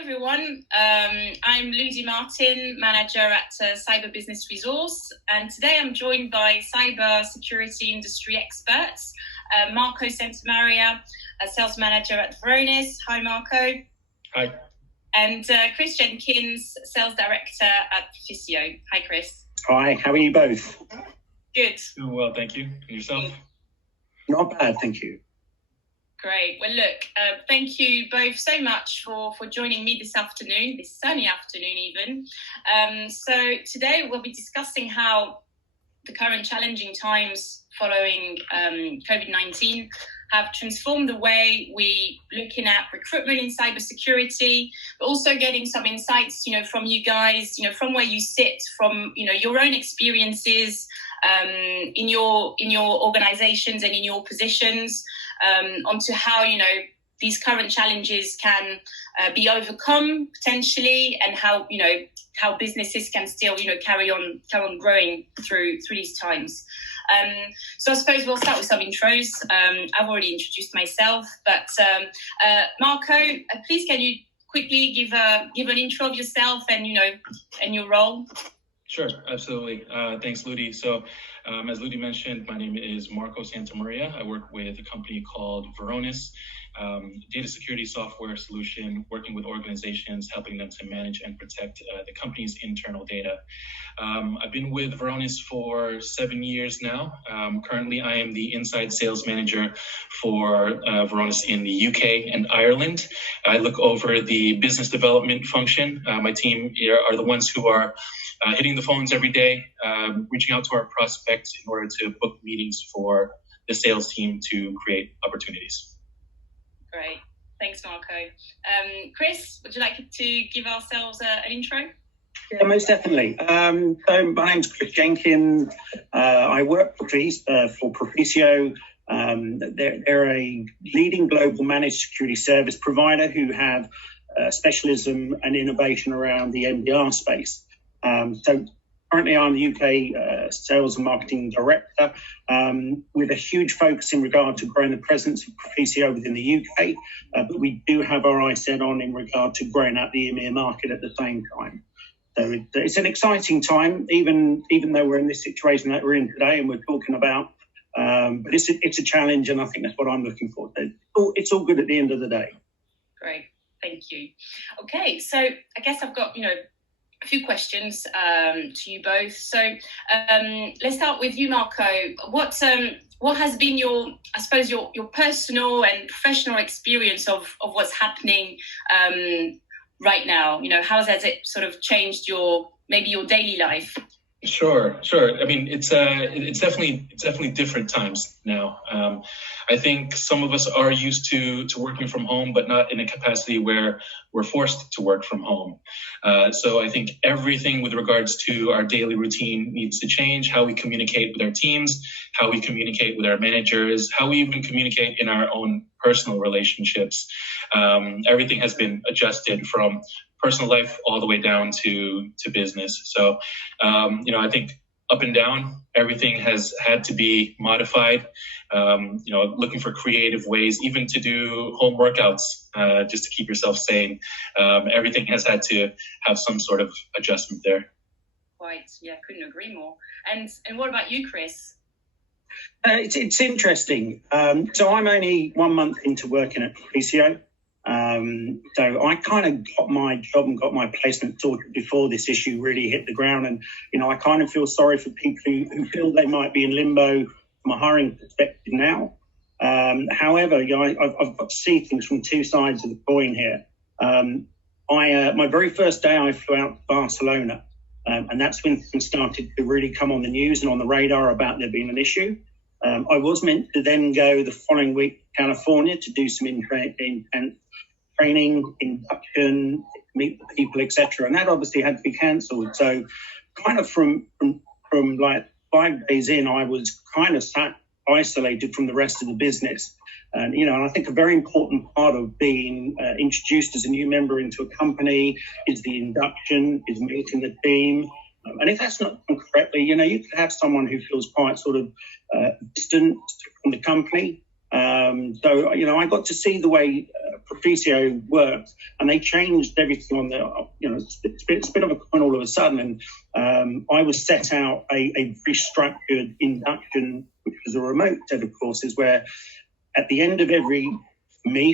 everyone. I'm Ludi Martin, manager at Cyber Business Resource, and today I'm joined by cyber security industry experts, Marco Santamaria, a sales manager at Veronis. Hi, Marco. Hi. And Chris Jenkins, sales director at Proficio. Hi, Chris. Hi, how are you both? Good. Doing well, thank you. And yourself? Not bad, thank you. Great. Well, look, thank you both so much for joining me this afternoon, this sunny afternoon even. So today we'll be discussing how the current challenging times following COVID-19 have transformed the way we looking at recruitment in cybersecurity, but also getting some insights, from you guys, from where you sit, from, your own experiences in your organizations and in your positions. Onto how these current challenges can be overcome potentially, and how how businesses can still carry on growing through these times. So I suppose we'll start with some intros. I've already introduced myself, but Marco, please can you quickly give an intro of yourself and and your role? Sure, absolutely. Thanks, Ludi. So, as Ludi mentioned, my name is Marco Santamaria. I work with a company called Veronis, data security software solution, working with organizations, helping them to manage and protect the company's internal data. I've been with Veronis for 7 years now. Currently, I am the inside sales manager for Veronis in the UK and Ireland. I look over the business development function. My team are the ones who are hitting the phones every day, reaching out to our prospects in order to book meetings for the sales team to create opportunities. Great. Thanks, Marco. Chris, would you like to give ourselves an intro? Yeah, most definitely. So my name's Chris Jenkins. I work for Proficio. They're a leading global managed security service provider who have specialism and innovation around the MDR space. So currently I'm the UK sales and marketing director with a huge focus in regard to growing the presence of Proficio within the UK, but we do have our eyes set on in regard to growing out the EMEA market at the same time. So it's an exciting time, even though we're in this situation that we're in today and we're talking about, but it's a challenge, and I think that's what I'm looking for. It's all good at the end of the day. Great, thank you. Okay, so I guess I've got, a few questions to you both. So let's start with you, Marco. What has been your personal and professional experience of what's happening right now? How has it sort of changed your daily life? Sure. I mean, it's definitely different times now. I think some of us are used to working from home, but not in a capacity where we're forced to work from home. So I think everything with regards to our daily routine needs to change. How we communicate with our teams, how we communicate with our managers, how we even communicate in our own personal relationships. Everything has been adjusted from personal life all the way down to business. So, I think up and down, everything has had to be modified, looking for creative ways, even to do home workouts, just to keep yourself sane. Everything has had to have some sort of adjustment there. Quite, yeah, couldn't agree more. And what about you, Chris? It's interesting. So I'm only 1 month into working at Proficio. So I kind of got my job and got my placement sorted before this issue really hit the ground. And, I kind of feel sorry for people who feel they might be in limbo from a hiring perspective now. However, I've got to see things from two sides of the coin here. My very first day, I flew out to Barcelona, and that's when things started to really come on the news and on the radar about there being an issue. I was meant to then go the following week to California to do some training, induction, meet the people, etc. And that obviously had to be cancelled. So kind of from like 5 days in, I was kind of sat isolated from the rest of the business. And, and I think a very important part of being introduced as a new member into a company is the induction, is meeting the team. And if that's not done correctly, you could have someone who feels quite sort of distant from the company. So, I got to see the way Proficio worked, and they changed everything on the, it's a bit of a coin all of a sudden. And I was set out a very structured induction, which was a remote set of courses where at the end of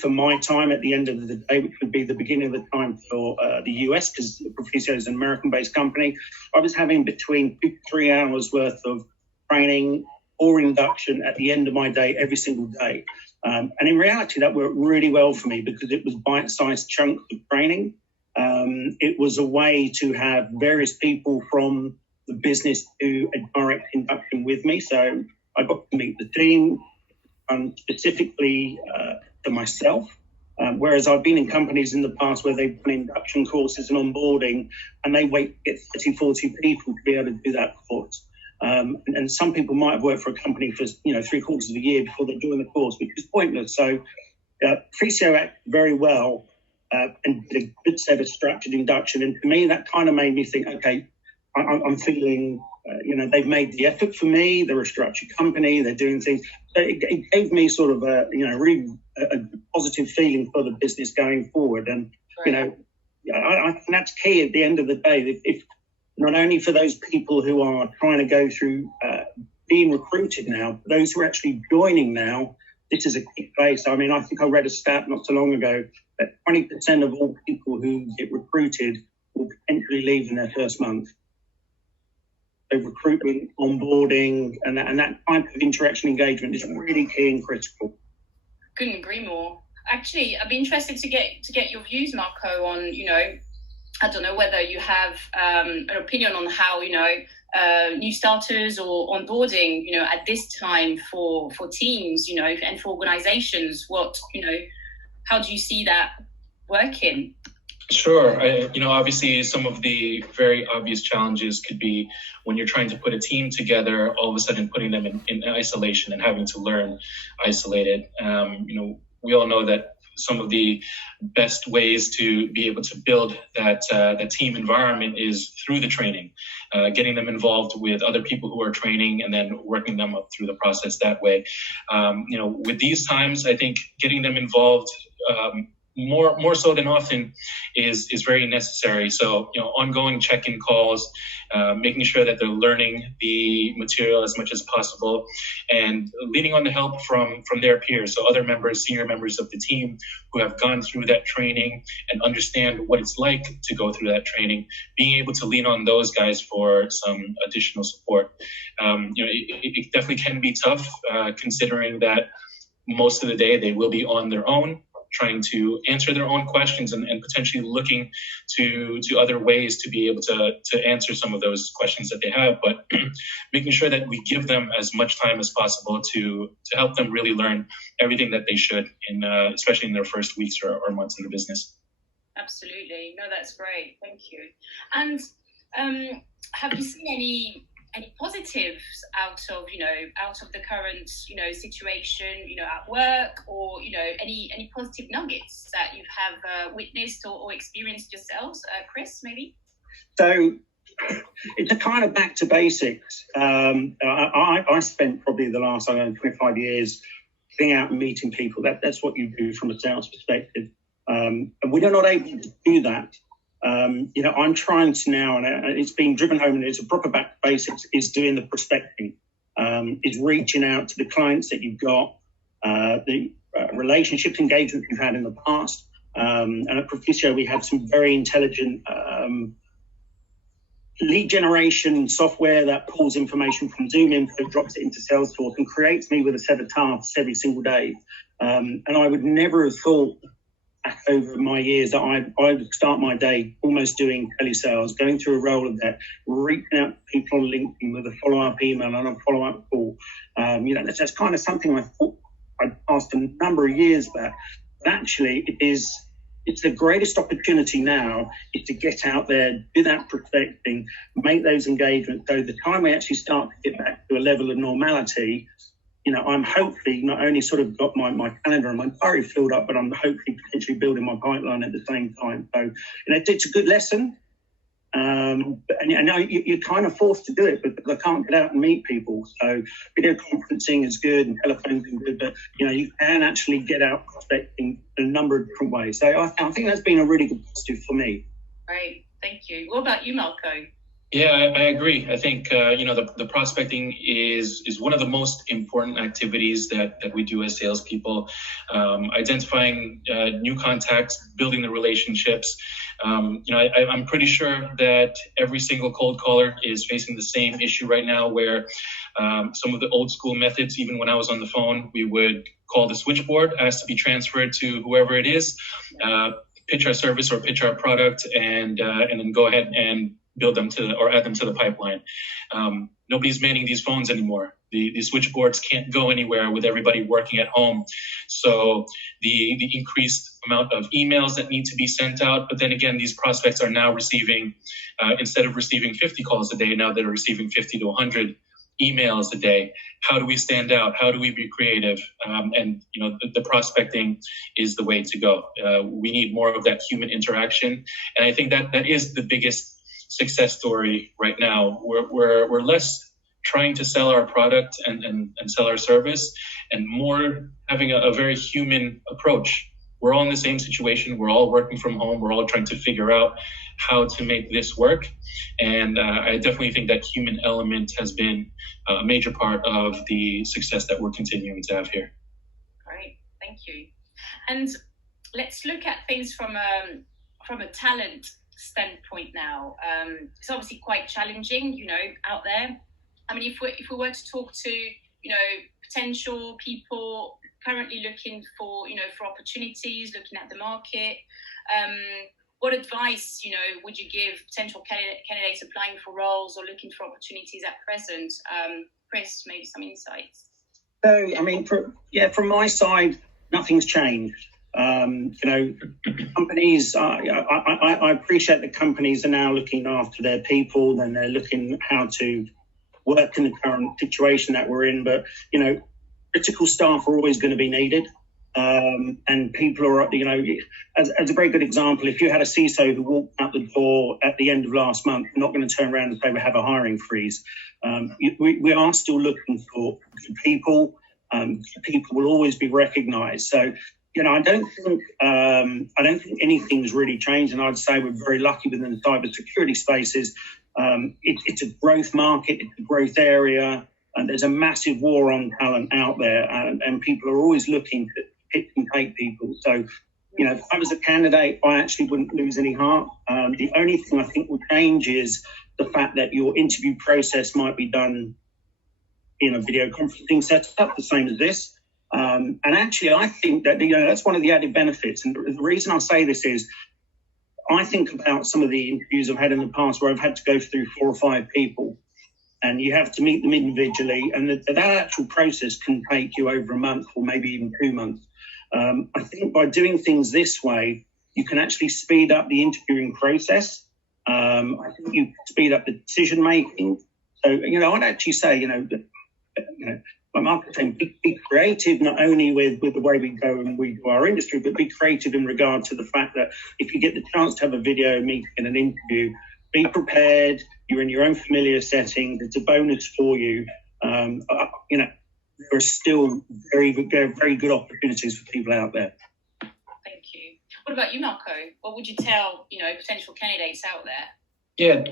for my time at the end of the day, which would be the beginning of the time for the US, because Proficio is an American-based company, I was having between 2 to 3 hours worth of training or induction at the end of my day, every single day. And in reality, that worked really well for me because it was bite-sized chunks of training. It was a way to have various people from the business do a direct induction with me. So I got to meet the team, specifically to myself. Whereas I've been in companies in the past where they've done induction courses and onboarding, and they wait to get 30, 40 people to be able to do that course. And some people might have worked for a company for 3/4 of a year before they join the course, which is pointless. So Proficio acted very well and did a good set of structured induction. And to me, that kind of made me think, okay, I'm feeling, they've made the effort for me. They're a structured company. They're doing things. So it gave me sort of really a positive feeling for the business going forward. And, I think that's key at the end of the day. If not only for those people who are trying to go through being recruited now, but those who are actually joining now, this is a key place. I mean, I think I read a stat not so long ago that 20% of all people who get recruited will potentially leave in their first month. So recruitment, onboarding, and that type of interaction engagement is really key and critical. Couldn't agree more. Actually, I'd be interested to get your views, Marco, on, I don't know whether you have an opinion on how, new starters or onboarding, at this time for teams, and for organizations, how do you see that working? Sure. Obviously some of the very obvious challenges could be when you're trying to put a team together, all of a sudden putting them in isolation and having to learn isolated. We all know that some of the best ways to be able to build that team environment is through the training, getting them involved with other people who are training and then working them up through the process that way. With these times, I think getting them involved more so than often is very necessary. So, ongoing check-in calls, making sure that they're learning the material as much as possible, and leaning on the help from their peers. So other senior members of the team who have gone through that training and understand what it's like to go through that training, being able to lean on those guys for some additional support. It definitely can be tough, considering that most of the day they will be on their own, trying to answer their own questions and potentially looking to other ways to be able to answer some of those questions that they have, but making sure that we give them as much time as possible to help them really learn everything that they should, especially in their first weeks or months in the business. Absolutely. No, that's great. Thank you. And have you seen any positives out of the current situation at work, or any positive nuggets that you have witnessed or experienced yourselves, Chris, maybe? So it's a kind of back to basics. I spent probably the last 25 years getting out and meeting people. That's what you do from a sales perspective, and we're not able to do that. I'm trying to now, and it's being driven home, and it's a proper back to basics, is doing the prospecting, is reaching out to the clients that you've got, the relationship engagement you've had in the past. And at Proficio, we have some very intelligent lead generation software that pulls information from Zoom Info, drops it into Salesforce, and creates me with a set of tasks every single day. And I would never have thought back over my years that I would start my day almost doing telesales, going through a role of that, reaching out to people on LinkedIn with a follow-up email and a follow-up call. That's kind of something I thought I'd passed a number of years back. But actually, it's the greatest opportunity now is to get out there, do that prospecting, make those engagements. So the time we actually start to get back to a level of normality, I'm hopefully not only sort of got my calendar and my diary filled up, but I'm hopefully potentially building my pipeline at the same time. So, it's a good lesson. And now you're kind of forced to do it because I can't get out and meet people. So video conferencing is good and telephoning is good, but you can actually get out prospecting in a number of different ways. So I think that's been a really good positive for me. Great, thank you. What about you, Malco? Yeah, I agree. I think the prospecting is one of the most important activities that we do as salespeople. Identifying new contacts, building the relationships. I'm pretty sure that every single cold caller is facing the same issue right now, where some of the old school methods, even when I was on the phone, we would call the switchboard, ask to be transferred to whoever it is, pitch our service or pitch our product, and then go ahead and build them or add them to the pipeline. Nobody's manning these phones anymore. The switchboards can't go anywhere with everybody working at home. So the increased amount of emails that need to be sent out, but then again, these prospects are now receiving, instead of receiving 50 calls a day, now they're receiving 50 to 100 emails a day. How do we stand out? How do we be creative? And the prospecting is the way to go. We need more of that human interaction. And I think that is the biggest success story right now. We're less trying to sell our product and sell our service, and more having a very human approach. We're all in the same situation. We're all working from home. We're all trying to figure out how to make this work. And I definitely think that human element has been a major part of the success that we're continuing to have here. Great, thank you. And let's look at things from a talent standpoint now. It's obviously quite challenging, out there. I mean, if we were to talk to, potential people currently looking for, for opportunities, looking at the market, what advice, would you give potential candidates applying for roles or looking for opportunities at present? Chris, maybe some insights. So, I mean, from my side, nothing's changed. Companies, I appreciate that companies are now looking after their people, and they're looking how to work in the current situation that we're in. But, critical staff are always going to be needed. And people are, as a very good example, if you had a CISO who walked out the door at the end of last month, you're not going to turn around and say we have a hiring freeze. We are still looking for people. People will always be recognised. So, I don't think anything's really changed, and I'd say we're very lucky within the cybersecurity spaces. It's a growth market, it's a growth area, and there's a massive war on talent out there, and people are always looking to pick and take people. So, if I was a candidate, I actually wouldn't lose any heart. The only thing I think will change is the fact that your interview process might be done in a video conferencing setup, the same as this. And actually, I think that that's one of the added benefits. And the reason I say this is, I think about some of the interviews I've had in the past where I've had to go through 4 or 5 people, and you have to meet them individually, and that actual process can take you over a month or maybe even 2 months. I think by doing things this way, you can actually speed up the interviewing process. I think you speed up the decision making. So, I'd actually say, my marketing, be creative not only with the way we go and we do our industry, but be creative in regard to the fact that if you get the chance to have a video meeting and an interview, be prepared. You're in your own familiar setting. It's a bonus for you. There are still very good opportunities for people out there. Thank you. What about you, Malco? What would you tell potential candidates out there? Yeah,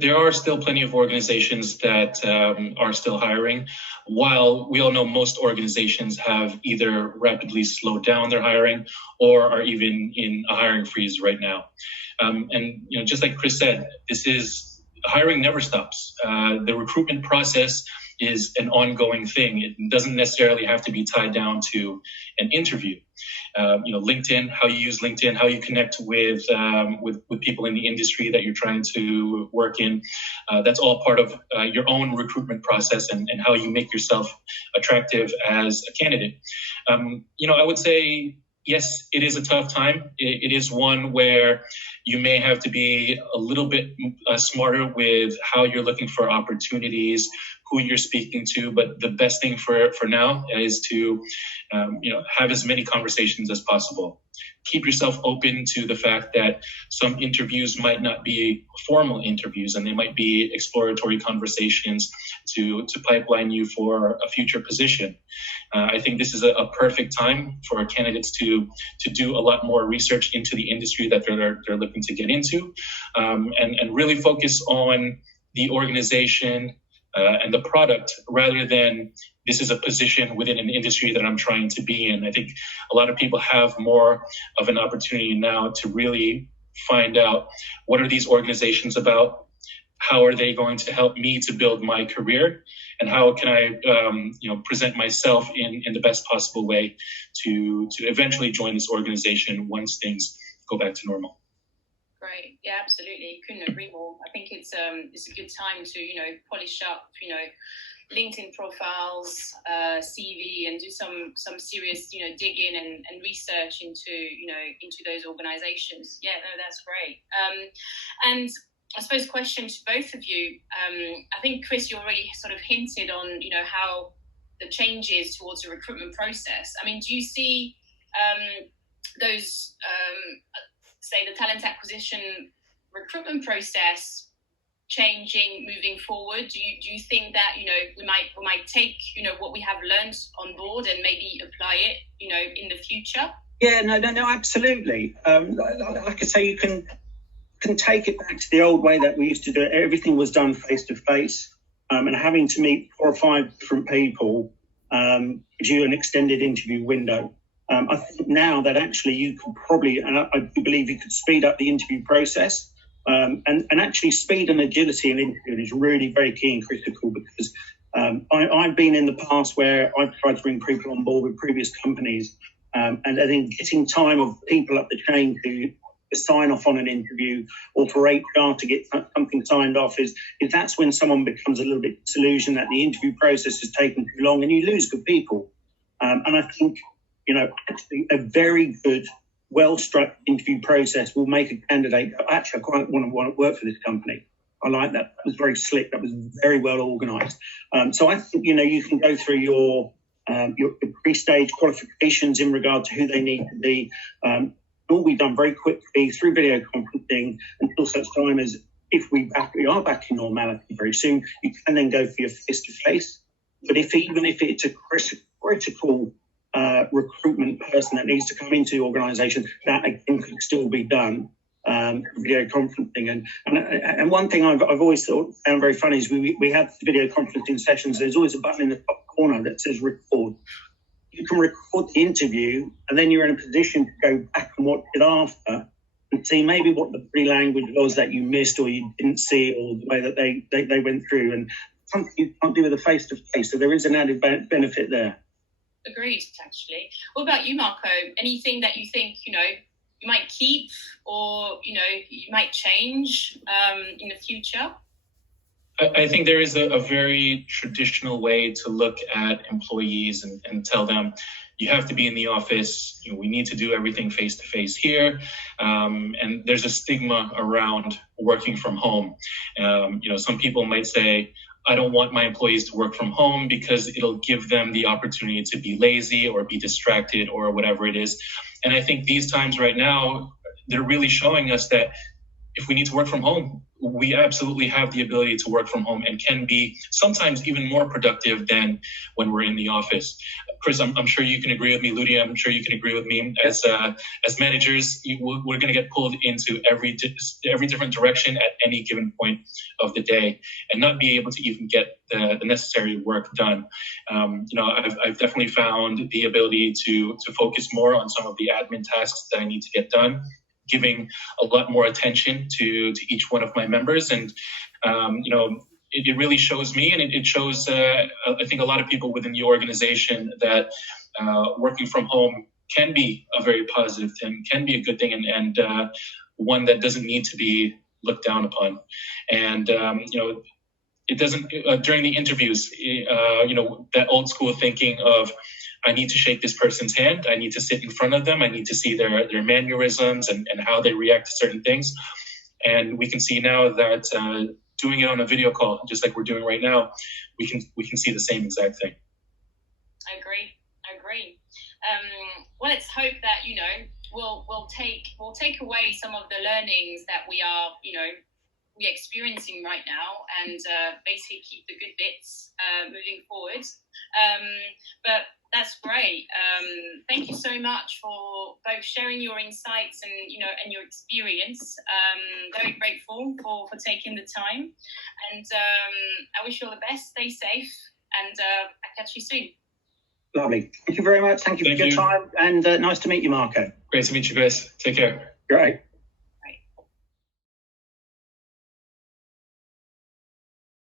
there are still plenty of organizations that are still hiring, while we all know most organizations have either rapidly slowed down their hiring or are even in a hiring freeze right now. And just like Chris said, hiring never stops. The recruitment process is an ongoing thing. It doesn't necessarily have to be tied down to an interview. LinkedIn, how you use LinkedIn, how you connect with people in the industry that you're trying to work in. That's all part of your own recruitment process and how you make yourself attractive as a candidate. I would say, yes, it is a tough time. It is one where you may have to be a little bit smarter with how you're looking for opportunities, who you're speaking to, but the best thing for now is to have as many conversations as possible. Keep yourself open to the fact that some interviews might not be formal interviews, and they might be exploratory conversations to pipeline you for a future position. I think this is a perfect time for candidates to do a lot more research into the industry that they're looking to get into, and really focus on the organization and the product, rather than this is a position within an industry that I'm trying to be in. I think a lot of people have more of an opportunity now to really find out, what are these organizations about? How are they going to help me to build my career? And how can I present myself in the best possible way to eventually join this organization once things go back to normal? Great. Yeah, absolutely. Couldn't agree more. I think it's a good time to, polish up, LinkedIn profiles, CV, and do some serious, digging and research into those organizations. Yeah, no, that's great. And I suppose question to both of you. I think, Chris, you already sort of hinted on, how the changes towards the recruitment process. I mean, do you see those, say, the talent acquisition recruitment process changing moving forward? Do you think that we might take what we have learned on board and maybe apply it in the future? Yeah, no, absolutely. Like I say, you can take it back to the old way that we used to do it. Everything was done face to face, and having to meet 4 or 5 different people gives you an extended interview window. I think now that actually you could probably, and I believe you could speed up the interview process, and actually speed and agility in interviewing is really very key and critical, because I've been in the past where I've tried to bring people on board with previous companies, and I think getting time of people up the chain to sign off on an interview, or for HR to get something signed off, is that's when someone becomes a little bit disillusioned that the interview process has taken too long, and you lose good people. And I think actually a very good, well-structured interview process will make a candidate go, actually, I quite want to work for this company. I like that. That was very slick. That was very well organised. So I think, you can go through your pre-stage qualifications in regard to who they need to be. All be done very quickly through video conferencing until such time as, if we are back in normality very soon, you can then go for your face-to-face. But even if it's a critical recruitment person that needs to come into the organisation, that again could still be done video conferencing. And one thing I've always found very funny is we have video conferencing sessions. There's always a button in the top corner that says record. You can record the interview, and then you're in a position to go back and watch it after and see maybe what the body language was that you missed or you didn't see, or the way that they went through, and something you can't do with a face-to-face. So there is an added benefit there. Agreed, actually. What about you, Marco? Anything that you think, you might keep, or, you might change in the future? I think there is a very traditional way to look at employees and tell them, you have to be in the office. We need to do everything face to face here. And there's a stigma around working from home. Some people might say, I don't want my employees to work from home because it'll give them the opportunity to be lazy or be distracted or whatever it is. And I think these times right now, they're really showing us that if we need to work from home, we absolutely have the ability to work from home, and can be sometimes even more productive than when we're in the office. Chris, I'm sure you can agree with me. Ludi, I'm sure you can agree with me. As managers, we're going to get pulled into every different direction at any given point of the day, and not be able to even get the necessary work done. I've definitely found the ability to focus more on some of the admin tasks that I need to get done, giving a lot more attention to each one of my members. And, it really shows me, and it shows, I think, a lot of people within the organization that working from home can be a very positive thing, can be a good thing, and one that doesn't need to be looked down upon. And, it doesn't, during the interviews, that old school thinking of, I need to shake this person's hand, I need to sit in front of them, I need to see their mannerisms and how they react to certain things. And we can see now that doing it on a video call, just like we're doing right now, we can see the same exact thing. I agree. Well, let's hope that we'll take away some of the learnings that we're experiencing right now, and basically keep the good bits moving forward. But that's great. Thank you so much for both sharing your insights and your experience. Very grateful for taking the time, and I wish you all the best. Stay safe, and I'll catch you soon. Lovely. Thank you very much. Thank you for your time, and nice to meet you, Marco. Great to meet you, Chris. Take care. Great.